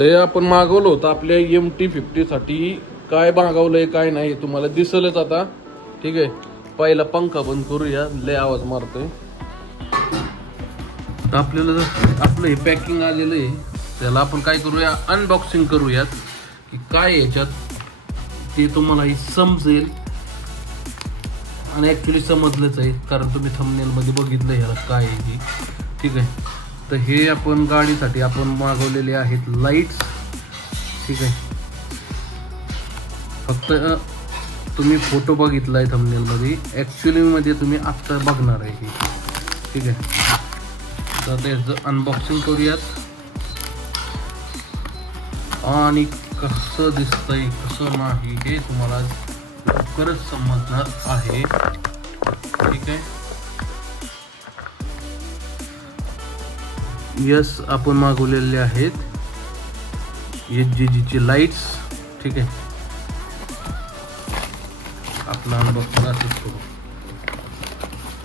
तर आपण मागवलं होतं आपल्या MT-50 साठी. काय मागवलंय काय नाही तुम्हाला दिसलच आता. ठीक आहे, पहिला पंखा बंद करूया, लय आवाज मारतोय. तर आपल्याला आपलं हे पॅकिंग आलेलं आहे, त्याला आपण काय करूया, अनबॉक्सिंग करूयात की काय याच्यात ते तुम्हालाही समजेल. आणि ॲक्च्युली समजलंच आहे, कारण तुम्ही थंबनेलमध्ये बघितलं ह्याला काय आहे ते. ठीक आहे, तर हे आपण गाडीसाठी आपण मागवलेले आहेत लाईट्स. ठीक आहे, फक्त तुम्ही फोटो बघितला आहे थंबनेलमध्ये, ॲक्च्युलीमध्ये तुम्ही आत्ता बघणार आहे हे. ठीक आहे, तर त्याचं अनबॉक्सिंग करूयात आणि कसं दिसतंय कसं नाही हे तुम्हाला लवकरच समजणार आहे. ठीक आहे, यस आपण मागवलेले आहेत HGGचे लाईट्स. ठीक आहे, आपला अनबॉक्सिंग असंच करू,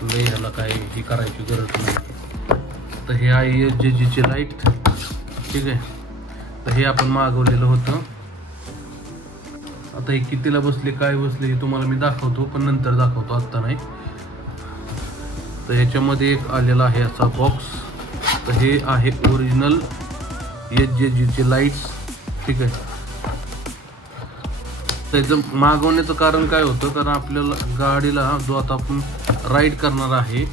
लय ह्याला काय ही करायची गरज नाही. तर हे आहे HGGचे लाईट. ठीक आहे, तर हे आपण मागवलेलं होतं. आता हे कितीला बसले काय बसले हे तुम्हाला मी दाखवतो, पण नंतर दाखवतो, आत्ता नाही. तर ह्याच्यामध्ये एक आलेला आहे असा बॉक्स. तर हे आहे ओरिजिनल HGGचे लाईट्स. ठीक आहे, त्याचं मागवण्याचं कारण काय होतं, कारण आपल्याला गाडीला जो आता आपण राईड करणार आहे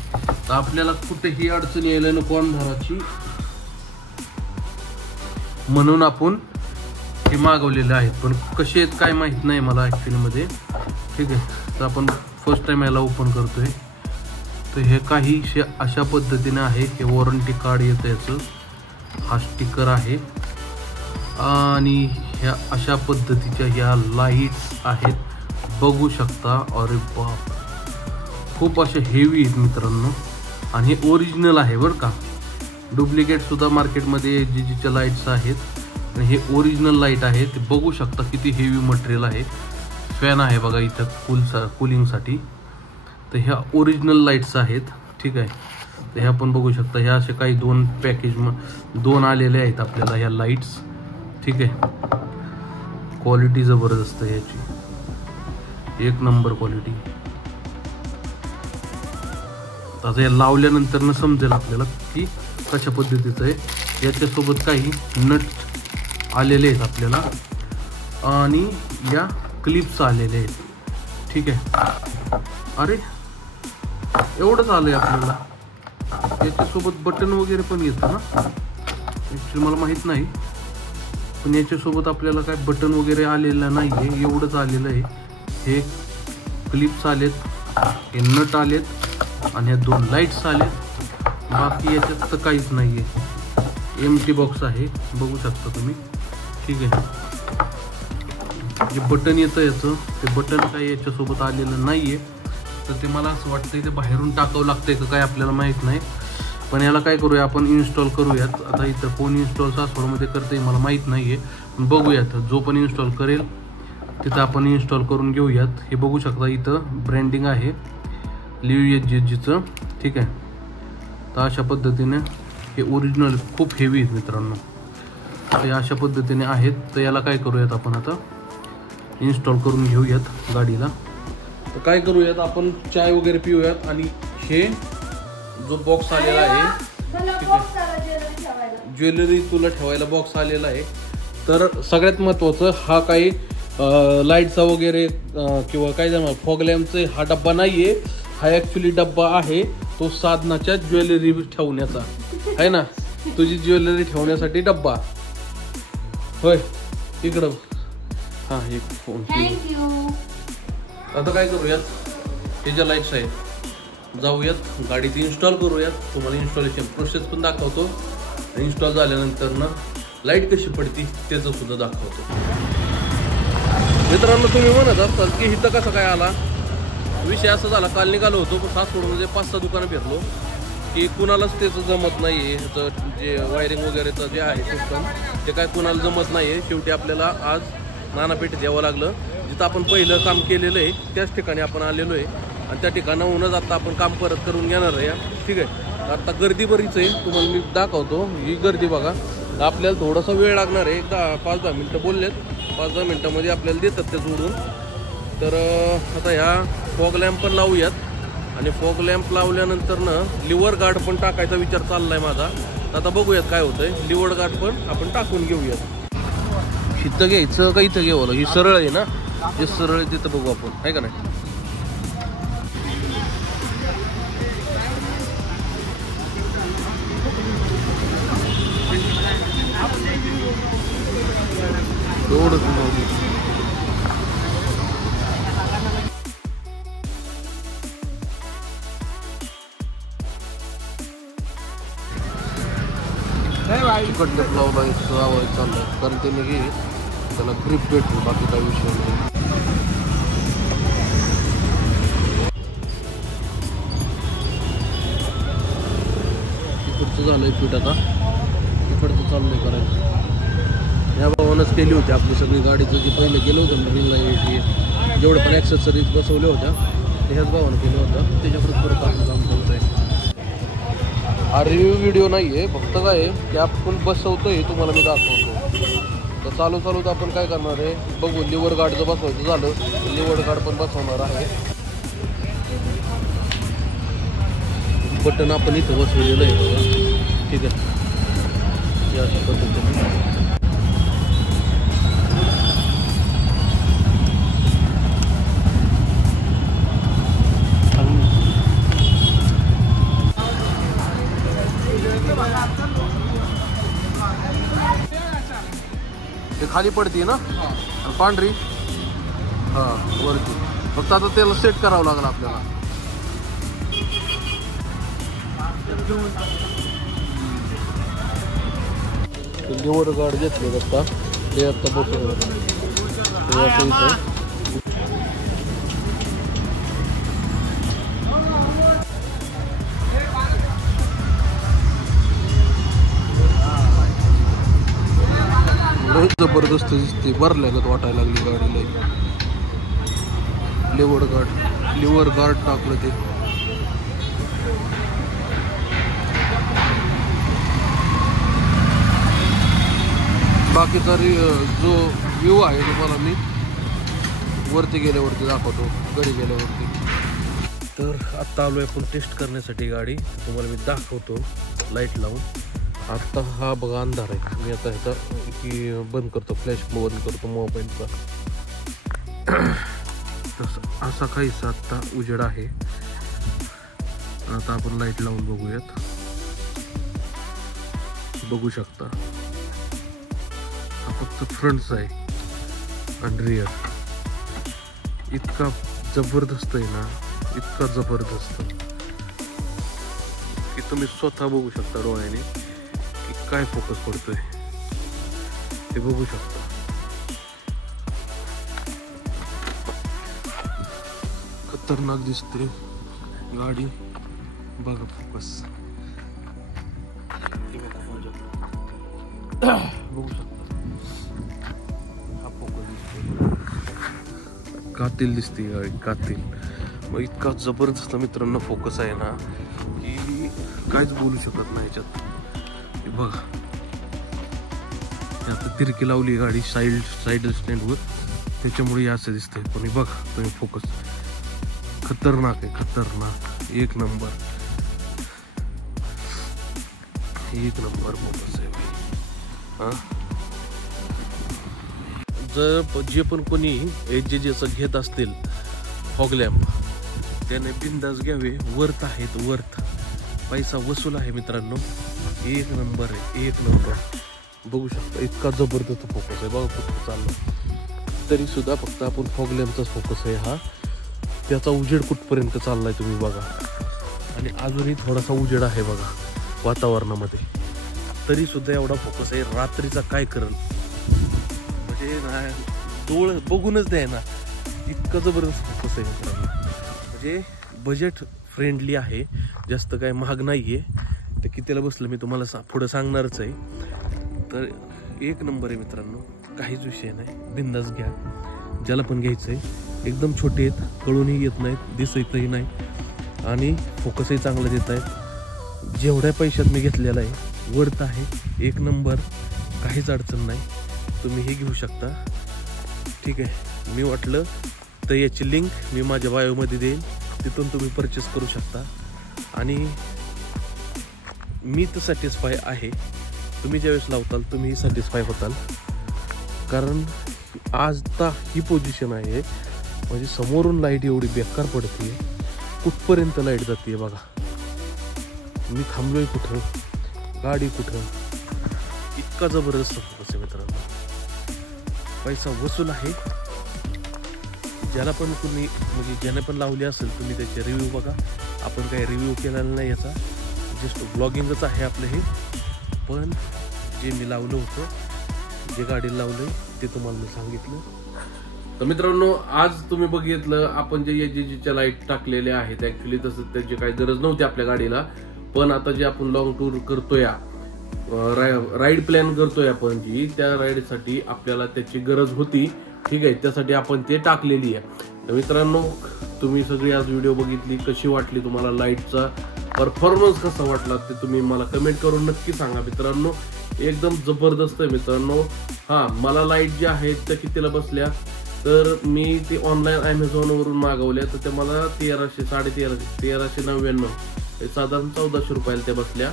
तर आपल्याला कुठेही अडचण यायला नको अंधाराची, म्हणून आपण हे मागवलेले आहेत. पण कसे आहेत काय माहीत नाही मला ॲक्च्युलीमध्ये. ठीक आहे, तर आपण फर्स्ट टाइम याला ओपन करतोय. तर हे काही अशा पद्धतीने आहे, हे वॉरंटी कार्ड येतं याचं, हा स्टिकर आहे आणि ह्या अशा पद्धतीच्या ह्या लाईट्स आहेत, बघू शकता. अरे बाप, खूप असे हेवी आहेत मित्रांनो. आणि हे ओरिजिनल आहे बरं का, डुप्लिकेटसुद्धा मार्केटमध्ये HGGच्या लाईट्स आहेत. आणि हे ओरिजिनल लाईट आहे, ते बघू शकता किती हेवी मटेरियल आहे. फॅन आहे बघा इथं कूलिंगसाठी. तर ह्या ओरिजिनल लाईट्स आहेत. ठीक आहे, तर ह्या आपण बघू शकता, ह्या असे काही दोन पॅकेज दोन आलेले आहेत आपल्याला ह्या लाईट्स. ठीक आहे, क्वालिटी जबरदस्त आहे याची, एक नंबर क्वालिटी. आता हे लावल्यानंतर न समजेल आपल्याला की कशा पद्धतीचं आहे. याच्यासोबत काही नट आलेले आहेत आपल्याला आणि या क्लिप्स आलेले आहेत. ठीक आहे, अरे एवढंच आलंय आपल्याला. याच्यासोबत बटन वगैरे पण येतं ना, ॲक्च्युली मला माहीत नाही, पण याच्यासोबत आपल्याला काय बटन वगैरे आलेलं नाही आहे, एवढंच आलेलं आहे. हे क्लिप्स आलेत, हे नट आलेत आणि ह्या दोन लाईट्स आलेत. बाकी याच्यात तर काहीच नाही आहे. एम्प्टी बॉक्स आहे, बघू शकता तुम्ही. ठीक आहे, जे बटन येतं याचं, ते बटन काही याच्यासोबत आलेलं नाही आहे. तर ते मला असं वाटतं ते बाहेरून टाकावं लागतंय का काय आपल्याला माहीत नाही. पण याला काय करूया, आपण इन्स्टॉल करूयात. आता इथं कोण इन्स्टॉल सासवडमध्ये करते मला माहीत नाही आहे, पण बघूयात. जो पण इन्स्टॉल करेल तिथं आपण इन्स्टॉल करून घेऊयात. हे बघू शकता इथं ब्रँडिंग आहे लिव्ह HGGचं. ठीक आहे, तर अशा पद्धतीने हे ओरिजिनल खूप हेवी आहेत मित्रांनो. ते अशा पद्धतीने आहेत. तर याला काय करूयात, आपण आता इन्स्टॉल करून घेऊयात गाडीला. तर काय करूयात, आपण चाय वगैरे पिऊयात. आणि हे जो बॉक्स आलेला आहे, ठीक आहे, ज्वेलरी तुला ठेवायला बॉक्स आलेला आहे. तर सगळ्यात महत्त्वाचं, हा काही लाईटचा वगैरे किंवा काय जमा फॉग लॅम्पचा हा डब्बा नाही आहे. हा ॲक्च्युली डब्बा आहे तो साधनाच्या ज्वेलरी ठेवण्याचा आहे ना, तुझी ज्वेलरी ठेवण्यासाठी डब्बा. होय, इकडं हां एक फोन. आता काय करूयात, हे ज्या लाईट्स आहेत जाऊयात गाडीत इन्स्टॉल करूयात. तुम्हाला इन्स्टॉलेशन प्रोसेस पण दाखवतो. इन्स्टॉल झाल्यानंतर ना लाईट कशी पडती त्याचं सुद्धा दाखवतो. मित्रांनो, तुम्ही म्हणत असाल की इथं कसं काय आला. विषय असा झाला, काल निघालो होतो पण सासवडमध्ये 5-6 दुकानं फिरलो की कुणालाच त्याचं जमत नाही आहे. ह्याचं जे वायरिंग वगैरेचं जे आहे सिस्टम ते काय कुणाला जमत नाही आहे. शेवटी आपल्याला आज नानापेठेत यावं लागलं. जिथं आपण पहिलं काम केलेलं आहे त्याच ठिकाणी आपण आलेलो आहे आणि त्या ठिकाणाहूनच आता आपण काम परत करून घेणार आहे. ठीक आहे, आता गर्दी बरीच आहे, तुम्हाला मी दाखवतो. ही गर्दी बघा, आपल्याला थोडासा वेळ लागणार आहे, 5-10 मिनटं बोललेत, 5-10 मिनटामध्ये आपल्याला देतात ते जोडून. तर आता ह्या फॉग लॅम्प पण लावूयात आणि फॉग लॅम्प लावल्यानंतर ना लिव्हर गार्ड पण टाकायचा विचार चाललाय माझा. आता बघूयात काय होतंय. लिव्हर गार्ड पण आपण टाकून घेऊयात. इथं घ्यायचं का इथं घ्यावं? ही सरळ आहे ना, हे सरळ आहे तिथं बघू आपण, आहे का नाही? एवढंच तिकडे लावला आवाज चाललाय, कारण त्याने घे त्याला ग्रिप भेटतो, बाकी काही विषय नाही. तिकडचं झालंय फिट, आता तिकडचं चाललंय करायचं. या भावानंच केली होती आपली सगळी गाडीचं जे पहिले गेलं होतं ना रिंग लाईट, जेवढं पण ॲक्सेसरीज बसवल्या होत्या ते ह्याच भावानं केलं होतं. त्याच्याकडे परत आपलं काम करत आहे. हा रिव्ह्यू व्हिडिओ नाही आहे, फक्त काय आहे की आपण बसवतोय, तुम्हाला मी दाखवतो. तर चालू तर आपण काय करणार आहे बघू. लिव्हर गार्ड जर बसवायचं झालं, लिव्हर गार्ड पण बसवणार आहे. बटन आपण इथं बसवलेलं आहे बघा, ठीक आहे. या पद्धतीने ते खाली पडते ना पांढरी, हा वरती. फक्त आता त्याला सेट करावं लागलं आपल्याला. लिव्हर गार्ड घेतले आता ते आता बसवलं. जबरदस्त दिसते, भरल्यागत वाटायला लागली गाडीला. लिव्हर गार्ड टाकलं ते. बाकीचा जो व्ह्यू आहे तुम्हाला मी वरती गेल्यावरती दाखवतो, घरी गेल्यावरती. तर आत्ता आलो आहे आपण टेस्ट करण्यासाठी गाडी, तुम्हाला मी दाखवतो लाईट लावून. आत्ता हा बघा अंधार आहे, मी आता ह्याचा की बंद करतो, फ्लॅश बंद करतो मोबाईलचा. तसं असा काहीसा आत्ता उजेड आहे. आता आपण लाईट लावून बघूयात. बघू शकता हा फक्त फ्रंटचा आहे आणि रिअर इतका जबरदस्त आहे ना, इतका जबरदस्त की तुम्ही स्वतः बघू शकता डोळ्याने की काय फोकस पडतोय ते बघू शकता. खतरनाक दिसते गाडी, बघा फोकस बघू शकता. हा फोकस दिसतोय, कातील दिसते गाडी, कातील. मग इतका जबरदस्त मित्रांनो फोकस आहे ना की काहीच बोलू शकत नाही याच्यात. बघा आता तिरकी लावली गाडी साईड स्टँडवर, त्याच्यामुळे असं दिसतंय. पण बघा तुम्ही फोकस खतरनाक आहे, खतरनाक. एक नंबर फोकस आहे. हा जर जे पण कोणी एजचं घेत असतील फॉग लॅम्प, त्याने बिंदास घ्यावे. वर्थ आहेत, वर्थ, पैसा वसूल आहे मित्रांनो. एक नंबर आहे, एक नंबर. बघू शकता इतका जबरदस्त फोकस आहे. बघा कुठं चाललं तरी सुद्धा फक्त आपण फॉग लॅम्पचाच फोकस आहे हा. त्याचा उजेड कुठपर्यंत चाललाय तुम्ही बघा. आणि अजूनही थोडासा उजेड आहे बघा वातावरणामध्ये, तरी सुद्धा एवढा फोकस आहे. रात्रीचा काय करल म्हणजे ना, डोळ बघूनच द्याय ना, इतकं जबरदस्त फोकस आहे मित्रांनो. म्हणजे बजेट फ्रेंडली आहे, जास्त काय महाग नाही आहे. तर कितीला बसलं मी तुम्हाला पुढं सांगणारच आहे. तर एक नंबर आहे मित्रांनो, काहीच विषय नाही. बिंदास घ्या, ज्याला पण घ्यायचं आहे. एकदम छोटे आहेत, कळूनही येत नाहीत, दिसतही नाही आणि फोकसही चांगला देत आहेत. जेवढ्या पैशात मी घेतलेला आहे वर्थ आहे, एक नंबर. काहीच अडचण नाही, तुम्ही हे घेऊ शकता. ठीक आहे, मी वाटलं तर याची लिंक मी माझ्या बायोमध्ये देईन, तिथून तुम्ही परचेस करू शकता. आणि मी तर सॅटिस्फाय आहे. तुम्ही ज्यावेळेस लावताल तुम्ही सॅटिस्फाय होताल, कारण आजता ही पोझिशन आहे. म्हणजे समोरून लाईट एवढी बेकार पडते, कुठपर्यंत लाईट जाते बघा. मी थांबलोय कुठं, गाडी कुठं, इतका जबरदस्त फोकस आहे मित्रांनो. पैसा वसूल आहे. ज्याला पण तुम्ही म्हणजे ज्याने पण लावली असेल तुम्ही त्याचे रिव्ह्यू बघा. आपण काही रिव्ह्यू केलेला नाही याचा, जस्ट ब्लॉगिंगच आहे आपलं हे. पण जे मी लावलं होतं, जे गाडीला लावलंय ते तुम्हाला मी सांगितलं. तर मित्रांनो, आज तुम्ही बघितलं आपण जे एजीजीच्या लाईट टाकलेल्या आहेत. ऍक्च्युली तसं त्याची काही गरज नव्हती आपल्या गाडीला, पण आता जे आपण लॉंग टूर करतोय, राईड प्लॅन करतोय आपण जी, त्या राईडसाठी आपल्याला त्याची गरज होती. ठीक आहे, त्यासाठी आपण ते टाकलेली आहे. तर मित्रांनो, तुम्ही सगळी आज व्हिडिओ बघितली, कशी वाटली तुम्हाला, लाईटचा परफॉर्मन्स कसा वाटला ते तुम्ही मला कमेंट करून नक्की सांगा मित्रांनो. एकदम जबरदस्त आहे मित्रांनो. हा, मला लाईट ज्या आहेत त्या कितीला बसल्या, तर मी ते ऑनलाईन अमेझॉनवरून मागवल्या, तर त्या मला 1399 साधारण 1400 रुपयाला त्या बसल्या.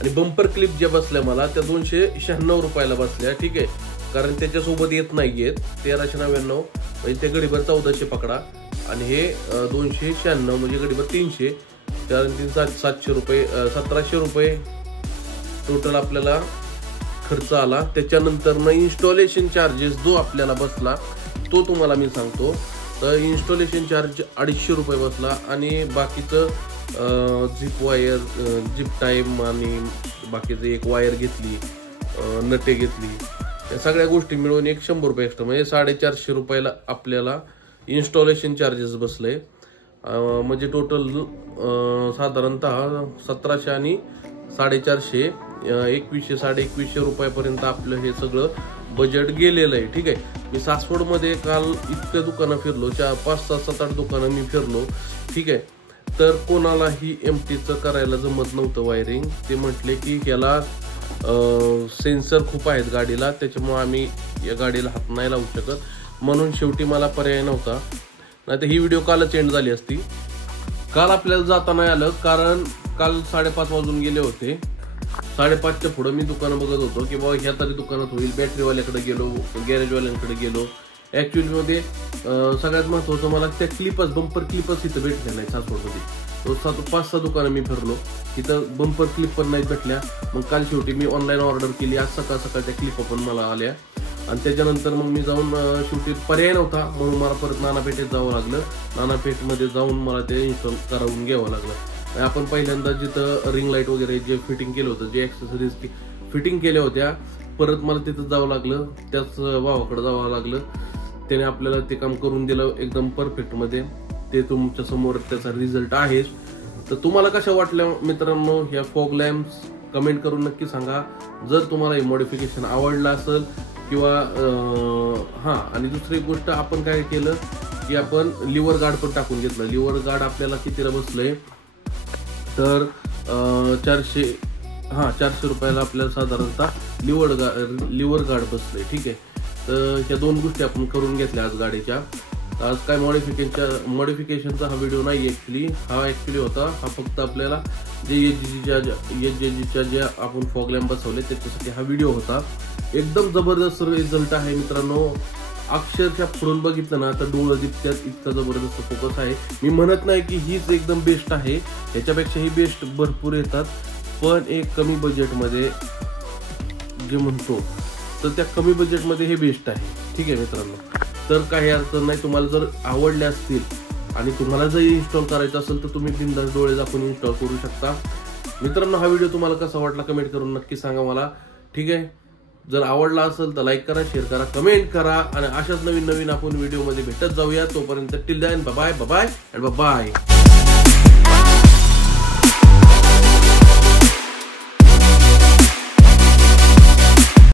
आणि बंपर क्लिप ज्या बसल्या मला त्या 296 रुपयाला बसल्या. ठीक आहे, कारण त्याच्यासोबत येत नाहीयेत. 1399 म्हणजे ते गडीभर 1400 पकडा, आणि हे 296 म्हणजे गडीभर 300, कारण 700 रुपये 1700 रुपये टोटल आपल्याला खर्च आला. त्याच्यानंतर ना इन्स्टॉलेशन चार्जेस जो आपल्याला बसला तो तुम्हाला मी सांगतो. तर इन्स्टॉलेशन चार्ज 250 रुपये बसला, आणि बाकीचं झिप वायर, झिप टाईम आणि बाकीचं एक वायर घेतली, नटे घेतली, या सगळ्या गोष्टी मिळून एक 100 रुपये एक्स्ट्रा, म्हणजे 450 रुपयाला आपल्याला इन्स्टॉलेशन चार्जेस बसले. म्हणजे टोटल साधारणतः 1700 आणि 450 2100 रुपयापर्यंत आपलं हे सगळं बजेट गेलेलं आहे. ठीक आहे, मी सासवडमध्ये काल इतक्या दुकानं फिरलो, 4, 5, 6, 7, 8 दुकानं मी फिरलो. ठीक आहे, तर कोणालाही एमटीचं करायला जमत नव्हतं वायरिंग. ते म्हटले की ह्याला सेन्सर खूप आहेत गाडीला, त्याच्यामुळे आम्ही या गाडीला हात नाही लावू शकत. म्हणून शेवटी मला पर्याय नव्हता, नाही तर ही व्हिडिओ कालच एंड झाली असती. काल आपल्याला जाता नाही आलं, कारण काल 5:30 वाजून गेले होते. 5:30च्या पुढे मी दुकानं बघत होतो की बाबा ह्या तरी दुकानात होईल. बॅटरीवाल्याकडे गेलो, गॅरेजवाल्यांकडे गेलो. ऍक्च्युअली मध्ये सगळ्यात महत्वाचं मला त्या क्लिपच, बंपर क्लिपच इथं भेटल्या नाही सासवडमध्ये. तो 5-6 दुकानं मी फिरलो, इथं बंपर क्लिप पण नाही भेटल्या. मग काल शेवटी मी ऑनलाईन ऑर्डर केली. आज सकाळ त्या क्लिप पण मला आल्या, आणि त्याच्यानंतर मग मी जाऊन शेवटी पर्याय नव्हता म्हणून मला परत नानापेठेत जावं लागलं. नानापेठमध्ये जाऊन मला ते इन्स्टॉल करावून घ्यावं लागलं. आपण पहिल्यांदा जिथं रिंग लाईट वगैरे जे फिटिंग केलं होतं, जे ॲक्सेसरीज फिटिंग केल्या होत्या, परत मला तिथं जावं लागलं. त्याच भावाकडे जावं लागलं. त्याने आपल्याला ते काम करून दिलं एकदम परफेक्टमध्ये. ते तुमच्या समोर त्याचा रिझल्ट आहे. तर तुम्हाला कशा वाटल्या मित्रांनो ह्या फॉग लॅम्प्स, कमेंट करून नक्की सांगा. जर तुम्हाला हे मॉडिफिकेशन आवडलं असेल किंवा हां, आणि दुसरी गोष्ट आपण काय केलं की आपण लिव्हर गार्ड पण टाकून घेतलं. लिव्हर गार्ड आपल्याला कितीला बसलंय, तर 400 रुपयाला आपल्याला साधारणतः लिव्हर गार्ड बसलंय. ठीक आहे, तर ह्या 2 गोष्टी आपण करून घेतल्या आज गाडीच्या. आज काय मॉडिफिकेशनचा हा व्हिडिओ नाही ऍक्च्युली होता. हा फक्त आपल्याला जे एजीजीच्या ज्या आपण फॉग लॅम्प बसवले त्याच्यासाठी हा व्हिडिओ होता. एकदम जबरदस्त रिझल्ट आहे मित्रांनो. अक्षरशः पुढून बघितलं ना तर डोळं दिसतात, इतका जबरदस्त फोकस आहे. मी म्हणत नाही की हीच एकदम बेस्ट आहे, ह्याच्यापेक्षाही बेस्ट भरपूर येतात, पण एक कमी बजेटमध्ये जे म्हणतो तर त्या कमी बजेटमध्ये हे बेस्ट आहे. ठीक आहे मित्रांनो, तर काही अडचण नाही. तुम्हाला जर आवडले असतील आणि तुम्हाला जर इन्स्टॉल करायचं असेल तर तुम्ही बिनधास्त डोळे झाकून इन्स्टॉल करू शकता. मित्रांनो, हा व्हिडिओ तुम्हाला कसा वाटला कमेंट करून नक्की सांगा मला. ठीक आहे, जर आवडला असेल तर लाईक करा, शेअर करा, कमेंट करा, आणि अशाच नवीन आपण व्हिडिओमध्ये भेटत जाऊया. तोपर्यंत till then bye bye and bye.